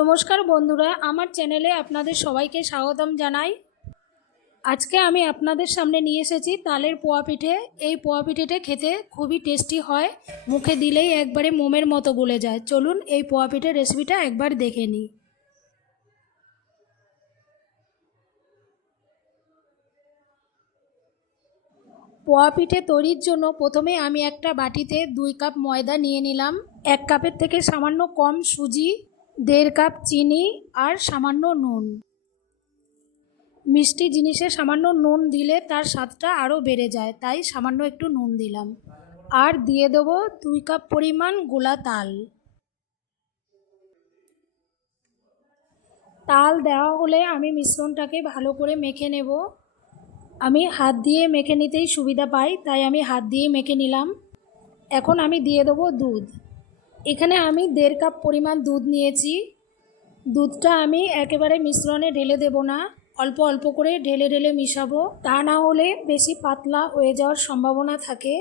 নমস্কার বন্ধুরা, আমার চ্যানেলে আপনাদের সবাইকে স্বাগতম জানাই। আজকে আমি আপনাদের সামনে নিয়ে এসেছি তালের পোয়া পিঠে। এই পোয়া পিঠেটা খেতে খুবই টেস্টি হয়, মুখে দিলেই একবারে মোমের মতো গলে যায়। চলুন এই পোয়া পিঠের রেসিপিটা একবার দেখে নিই। পোয়া পিঠে তৈরির জন্য প্রথমে আমি একটা বাটিতে 2 কাপ ময়দা নিয়ে নিলাম। 1 কাপের থেকে সামান্য কম সুজি, 1.5 কাপ চিনি আর সামান্য নুন। মিষ্টি জিনিসে সামান্য নুন দিলে তার স্বাদটা আরও বেড়ে যায়, তাই সামান্য একটু নুন দিলাম। আর দিয়ে দেবো 2 কাপ পরিমাণ গোলা তাল। তাল দেওয়া হলে আমি মিশ্রণটাকে ভালো করে মেখে নেব। আমি হাত দিয়ে মেখে নিতেই সুবিধা পাই, তাই আমি হাত দিয়ে মেখে নিলাম। এখন আমি দিয়ে দেবো দুধ। এখানে আমি 1.5 কাপ পরিমাণ দুধ নিয়েছি। দুধটা আমি একেবারে মিশ্রণে ঢেলে দেব না, অল্প অল্প করে ঢেলে ঢেলে মিশাবো, তা না হলে বেশি পাতলা হয়ে যাওয়ার সম্ভাবনা থাকে।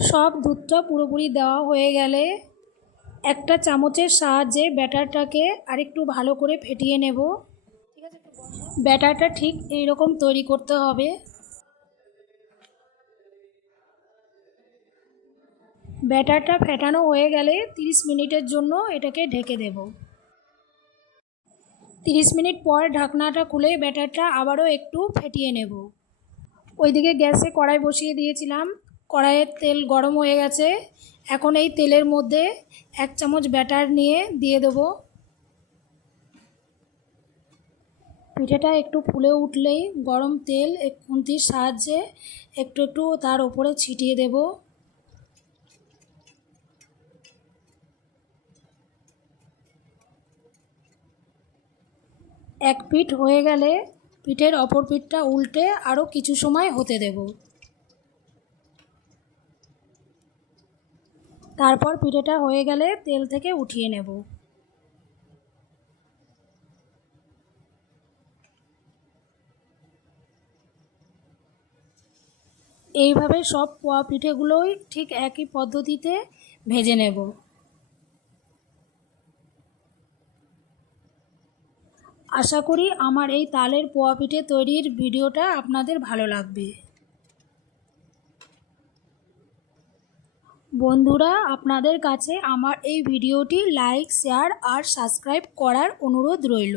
সব দুধটা পুরোপুরি দেওয়া হয়ে গেলে একটা চামচের সাহায্যে ব্যাটারটাকে আরেকটু ভালো করে ফেটিয়ে নেব। ব্যাটারটা ঠিক এই রকম তৈরি করতে হবে। ব্যাটারটা ফেটানো হয়ে গেলে 30 মিনিটের জন্য এটাকে ঢেকে দেব। 30 মিনিট পর ঢাকনাটা খুলে ব্যাটারটা আবারও একটু ফেটিয়ে নেব। ওইদিকে গ্যাসে কড়াই বসিয়ে দিয়েছিলাম, কড়াইয়ের তেল গরম হয়ে গেছে। এখন এই তেলের মধ্যে 1 চামচ ব্যাটার নিয়ে দিয়ে দেবো। পিঠেটা একটু ফুলে উঠলেই গরম তেল খুন্তির সাহায্যে একটু একটু তার উপরে ছিটিয়ে দেব। এক পিঠ হয়ে গেলে পিঠের অপর পিঠটা উল্টে আরও কিছু সময় হতে দেব। তারপর পিঠেটা হয়ে গেলে তেল থেকে উঠিয়ে নেব। এইভাবে সব পোয়া পিঠেগুলোই ঠিক একই পদ্ধতিতে ভেজে নেব। আশা করি আমার এই তালের পোয়া পিঠে তৈরির ভিডিওটা আপনাদের ভালো লাগবে। বন্ধুরা, আপনাদের কাছে আমার এই ভিডিওটি লাইক, শেয়ার আর সাবস্ক্রাইব করার অনুরোধ রইল।